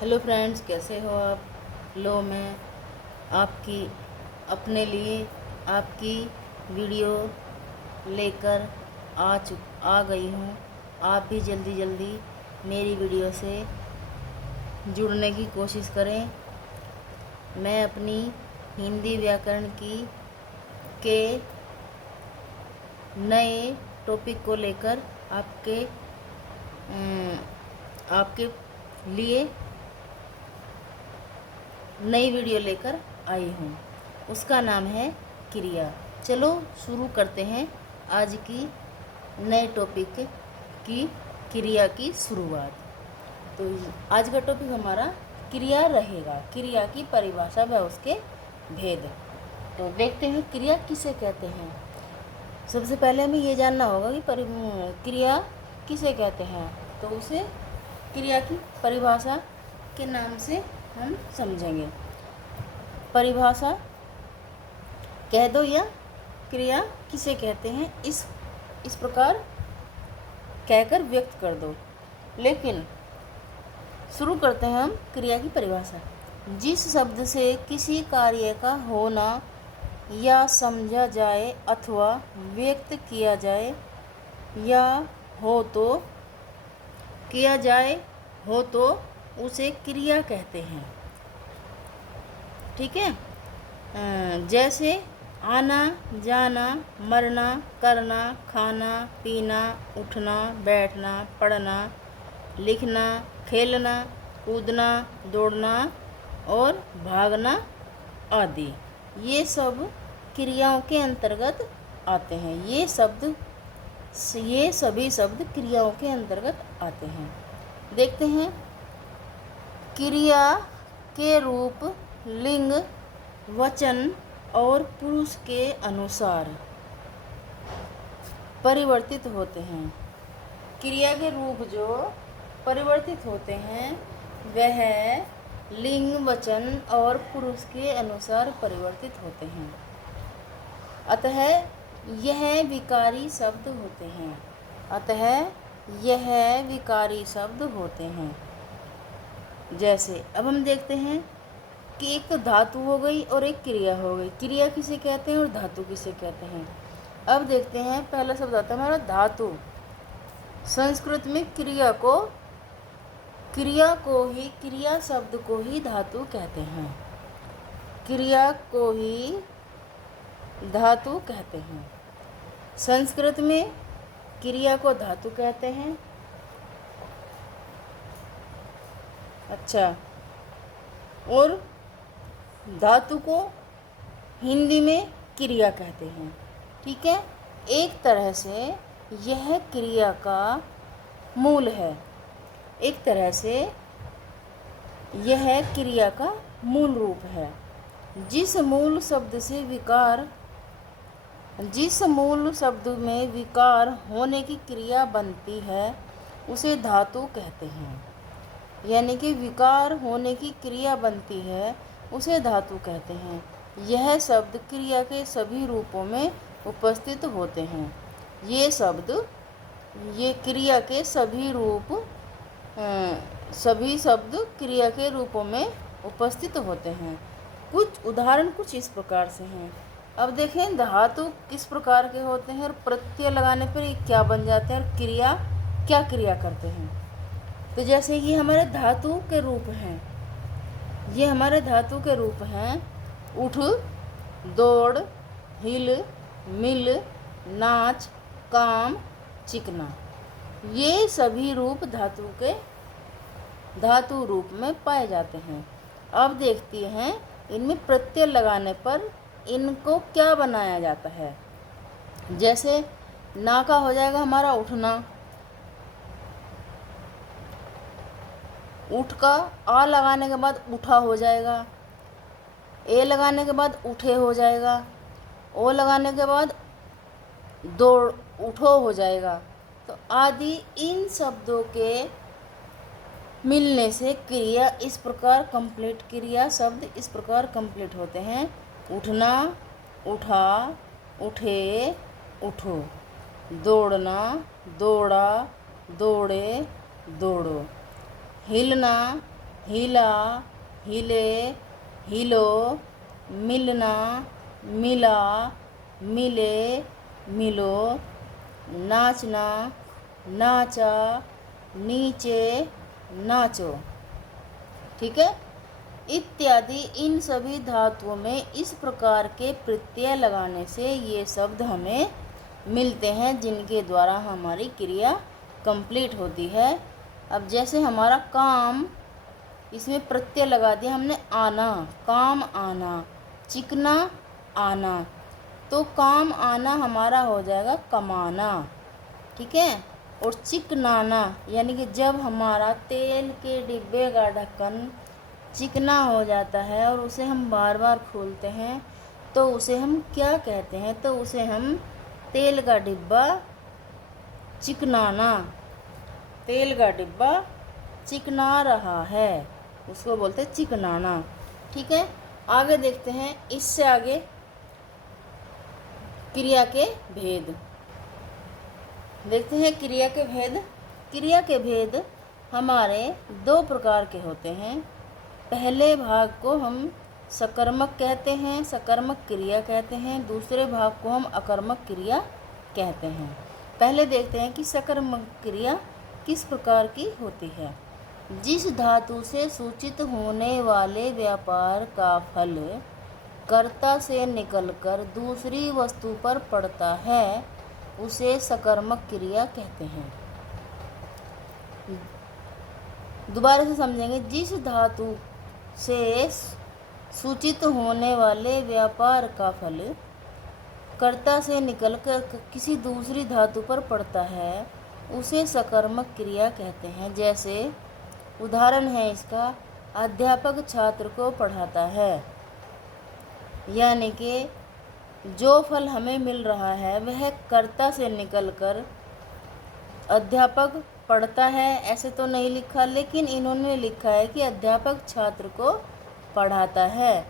Hello friends, कैसे हो आप। लो मैं आपकी अपने लिए आपकी वीडियो लेकर आ गई हूँ। आप भी जल्दी जल्दी मेरी वीडियो से जुड़ने की कोशिश करें। मैं अपनी हिंदी व्याकरण की के नए टॉपिक को लेकर आपके लिए नई वीडियो लेकर आई हूँ। उसका नाम है क्रिया। चलो शुरू करते हैं आज की नए टॉपिक की क्रिया की शुरुआत। तो आज का टॉपिक हमारा क्रिया रहेगा। क्रिया की परिभाषा व उसके भेद। तो देखते हैं क्रिया किसे कहते हैं। सबसे पहले हमें ये जानना होगा कि क्रिया किसे कहते हैं। तो उसे क्रिया की परिभाषा के नाम से हम समझेंगे। परिभाषा कह दो या क्रिया किसे कहते हैं, इस प्रकार कहकर व्यक्त कर दो। लेकिन शुरू करते हैं हम क्रिया की परिभाषा। जिस शब्द से किसी कार्य का होना या समझा जाए अथवा व्यक्त किया जाए या हो तो किया जाए हो तो उसे क्रिया कहते हैं। ठीक है। जैसे आना, जाना, मरना, करना, खाना, पीना, उठना, बैठना, पढ़ना, लिखना, खेलना, कूदना, दौड़ना और भागना आदि, ये सब क्रियाओं के अंतर्गत आते हैं। ये सभी शब्द क्रियाओं के अंतर्गत आते हैं। देखते हैं क्रिया के रूप लिंग, वचन और पुरुष के अनुसार परिवर्तित होते हैं। क्रिया के रूप जो परिवर्तित होते हैं वह लिंग, वचन और पुरुष के अनुसार परिवर्तित होते हैं। अतः यह विकारी शब्द होते हैं। जैसे अब हम देखते हैं कि एक तो धातु हो गई और एक क्रिया हो गई। क्रिया किसे कहते हैं और धातु किसे कहते हैं। अब देखते हैं, पहला शब्द आता है हमारा धातु। संस्कृत में क्रिया शब्द को ही धातु कहते हैं। क्रिया को ही धातु कहते हैं। संस्कृत में क्रिया को धातु कहते हैं। अच्छा, और धातु को हिंदी में क्रिया कहते हैं। ठीक है। एक तरह से यह क्रिया का मूल है। एक तरह से यह क्रिया का मूल रूप है। जिस मूल शब्द में विकार होने की क्रिया बनती है उसे धातु कहते हैं। यानी कि विकार होने की क्रिया बनती है उसे धातु कहते हैं। यह शब्द क्रिया के सभी रूपों में उपस्थित होते हैं। ये क्रिया के सभी शब्द क्रिया के रूपों में उपस्थित होते हैं। कुछ उदाहरण कुछ इस प्रकार से हैं। अब देखें धातु किस प्रकार के होते हैं और प्रत्यय लगाने पर ये क्या बन जाते हैं और क्या क्रिया करते हैं। तो जैसे ये हमारे धातु के रूप हैं उठ, दौड़, हिल, मिल, नाच, काम, चिकना। ये सभी रूप धातु रूप में पाए जाते हैं। अब देखते हैं इनमें प्रत्यय लगाने पर इनको क्या बनाया जाता है। जैसे ना का हो जाएगा हमारा उठना। उठ का आ लगाने के बाद उठा हो जाएगा। ए लगाने के बाद उठे हो जाएगा। ओ लगाने के बाद दौड़ उठो हो जाएगा। तो आदि इन शब्दों के मिलने से क्रिया शब्द इस प्रकार कंप्लीट होते हैं। उठना, उठा, उठे, उठो। दौड़ना, दौड़ा, दौड़े, दौड़ो। हिलना, हिला, हिले, हिलो, मिलना, मिला, मिले, मिलो, नाचना, नाचा, नीचे, नाचो। ठीक है, इत्यादि इन सभी धातुओं में इस प्रकार के प्रत्यय लगाने से ये शब्द हमें मिलते हैं जिनके द्वारा हमारी क्रिया कंप्लीट होती है। अब जैसे हमारा काम, इसमें प्रत्यय लगा दिया हमने आना, काम आना, चिकना आना, तो काम आना हमारा हो जाएगा कमाना। ठीक है, और चिकनाना यानी कि जब हमारा तेल के डिब्बे का ढक्कन चिकना हो जाता है और उसे हम बार बार खोलते हैं तो उसे हम क्या कहते हैं, तो उसे हम तेल का डिब्बा चिकनाना, तेल का डिब्बा चिकना रहा है, उसको बोलते हैं चिकनाना। ठीक है, आगे देखते हैं, इससे आगे क्रिया के भेद देखते हैं। क्रिया के भेद, क्रिया के भेद हमारे दो प्रकार के होते हैं। पहले भाग को हम सकर्मक कहते हैं, सकर्मक क्रिया कहते हैं। दूसरे भाग को हम अकर्मक क्रिया कहते हैं। पहले देखते हैं कि सकर्मक क्रिया किस प्रकार की होती है। जिस धातु से सूचित होने वाले व्यापार का फल कर्ता से निकलकर दूसरी वस्तु पर पड़ता है उसे सकर्मक क्रिया कहते हैं। दोबारा से समझेंगे। जिस धातु से सूचित होने वाले व्यापार का फल कर्ता से निकलकर किसी दूसरी धातु पर पड़ता है उसे सकर्मक क्रिया कहते हैं। जैसे उदाहरण है इसका, अध्यापक छात्र को पढ़ाता है, यानी कि जो फल हमें मिल रहा है वह कर्ता से निकलकर अध्यापक पढ़ता है। ऐसे तो नहीं लिखा, लेकिन इन्होंने लिखा है कि अध्यापक छात्र को पढ़ाता है।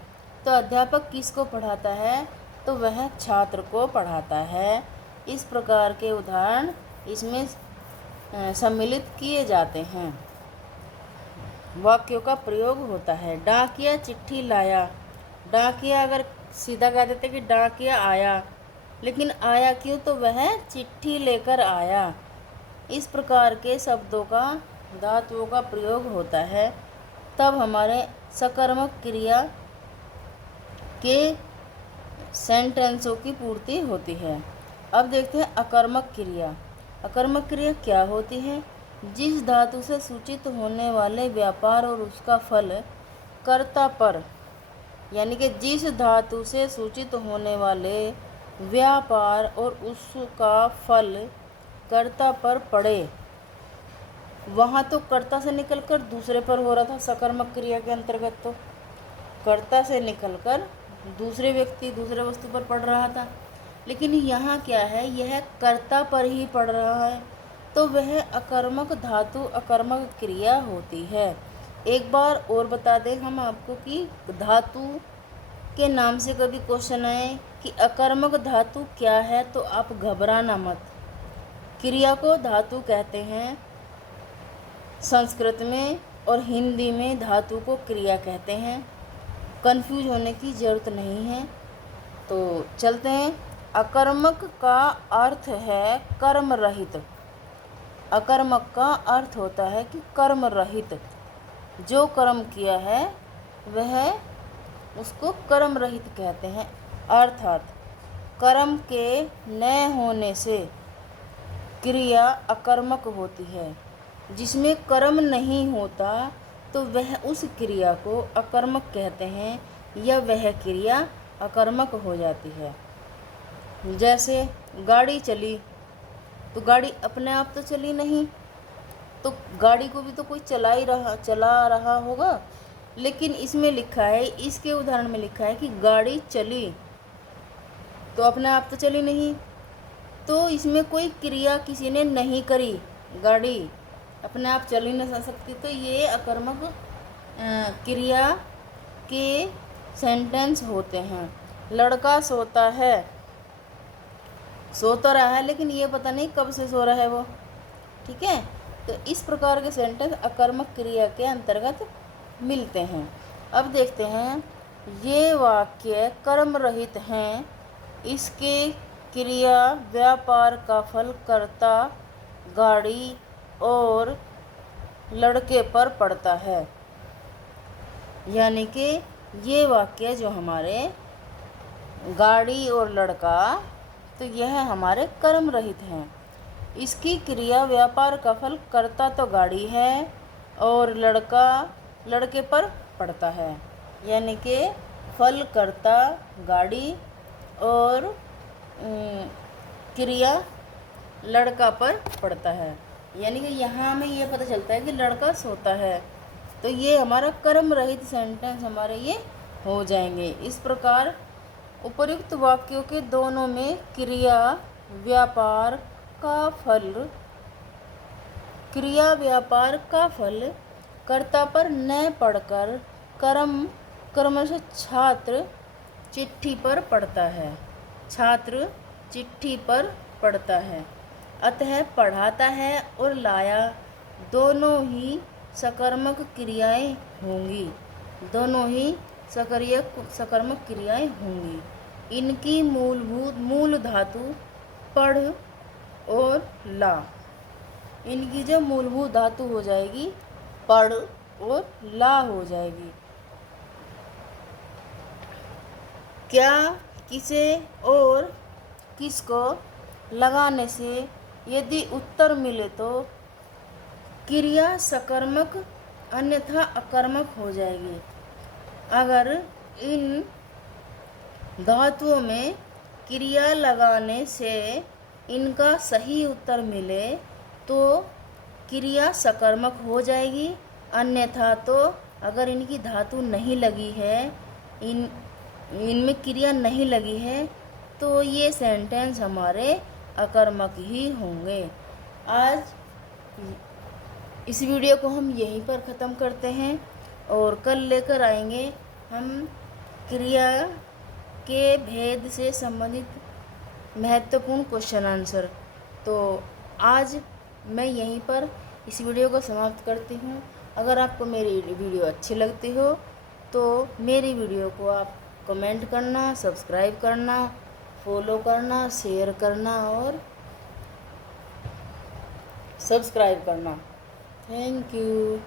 तो अध्यापक किसको पढ़ाता है, तो वह छात्र को पढ़ाता है। इस प्रकार के उदाहरण इसमें सम्मिलित किए जाते हैं, वाक्यों का प्रयोग होता है। डाकिया चिट्ठी लाया, डाकिया अगर सीधा कह देते कि डाकिया आया, लेकिन आया क्यों, तो वह चिट्ठी लेकर आया। इस प्रकार के शब्दों का, धातुओं का प्रयोग होता है, तब हमारे सकर्मक क्रिया के सेंटेंसों की पूर्ति होती है। अब देखते हैं अकर्मक क्रिया। अकर्मक क्रिया क्या होती है? जिस धातु से सूचित होने वाले व्यापार और उसका फल कर्ता पर, यानी कि जिस धातु से सूचित होने वाले व्यापार और उसका फल कर्ता पर पड़े, वहाँ तो कर्ता से निकलकर दूसरे पर हो रहा था सकर्मक क्रिया के अंतर्गत, तो कर्ता से निकलकर दूसरे व्यक्ति, दूसरे वस्तु पर पड़ रहा था। लेकिन यहाँ क्या है, यह कर्ता पर ही पड़ रहा है, तो वह अकर्मक धातु अकर्मक क्रिया होती है। एक बार और बता दें हम आपको कि धातु के नाम से कभी क्वेश्चन आए कि अकर्मक धातु क्या है, तो आप घबराना मत। क्रिया को धातु कहते हैं संस्कृत में, और हिंदी में धातु को क्रिया कहते हैं। कंफ्यूज होने की ज़रूरत नहीं है। तो चलते हैं। अकर्मक का अर्थ है कर्म रहित। अकर्मक का अर्थ होता है कि कर्म रहित, जो कर्म किया है वह उसको कर्म रहित कहते हैं। अर्थात कर्म के न होने से क्रिया अकर्मक होती है। जिसमें कर्म नहीं होता तो वह उस क्रिया को अकर्मक कहते हैं, या वह क्रिया अकर्मक हो जाती है। जैसे गाड़ी चली, तो गाड़ी अपने आप तो चली नहीं, तो गाड़ी को भी तो कोई चला रहा होगा। लेकिन इसमें लिखा है, इसके उदाहरण में लिखा है कि गाड़ी चली, तो अपने आप तो चली नहीं, तो इसमें कोई क्रिया किसी ने नहीं करी, गाड़ी अपने आप चल ही नहीं सकती। तो ये अकर्मक क्रिया के सेंटेंस होते हैं। लड़का सोता है, सो तो रहा है लेकिन ये पता नहीं कब से सो रहा है वो। ठीक है, तो इस प्रकार के सेंटेंस अकर्मक क्रिया के अंतर्गत मिलते हैं। अब देखते हैं, ये वाक्य कर्म रहित हैं, इसके क्रिया व्यापार का फल कर्ता गाड़ी और लड़के पर पड़ता है। यानी कि ये वाक्य जो हमारे गाड़ी और लड़का, तो यह हमारे कर्म रहित हैं। इसकी क्रिया व्यापार का फल कर्ता तो गाड़ी है और लड़का लड़के पर पड़ता है। यानी कि फल कर्ता गाड़ी और क्रिया लड़का पर पड़ता है। यानी कि यहाँ हमें ये पता चलता है कि लड़का सोता है, तो ये हमारा कर्म रहित सेंटेंस हमारे ये हो जाएंगे। इस प्रकार उपर्युक्त वाक्यों के दोनों में क्रिया व्यापार का फल कर्ता पर न पड़कर क्रमशः छात्र चिट्ठी पर पड़ता है। अतः पढ़ाता है और लाया दोनों ही सकर्मक क्रियाएं होंगी। इनकी मूल धातु पढ़ और ला, इनकी जो मूलभूत धातु हो जाएगी पढ़ और ला हो जाएगी। क्या, किसे और किसको लगाने से यदि उत्तर मिले तो क्रिया सकर्मक अन्यथा अकर्मक हो जाएगी। अगर इन धातुओं में क्रिया लगाने से इनका सही उत्तर मिले तो क्रिया सकर्मक हो जाएगी, अन्यथा तो अगर इनकी धातु नहीं लगी है, इनमें क्रिया नहीं लगी है, तो ये सेंटेंस हमारे अकर्मक ही होंगे। आज इस वीडियो को हम यहीं पर ख़त्म करते हैं और कल लेकर आएंगे हम क्रिया के भेद से संबंधित महत्वपूर्ण क्वेश्चन आंसर। तो आज मैं यहीं पर इस वीडियो को समाप्त करती हूँ। अगर आपको मेरी वीडियो अच्छी लगती हो तो मेरी वीडियो को आप कमेंट करना, सब्सक्राइब करना, फॉलो करना, शेयर करना और सब्सक्राइब करना। Thank you.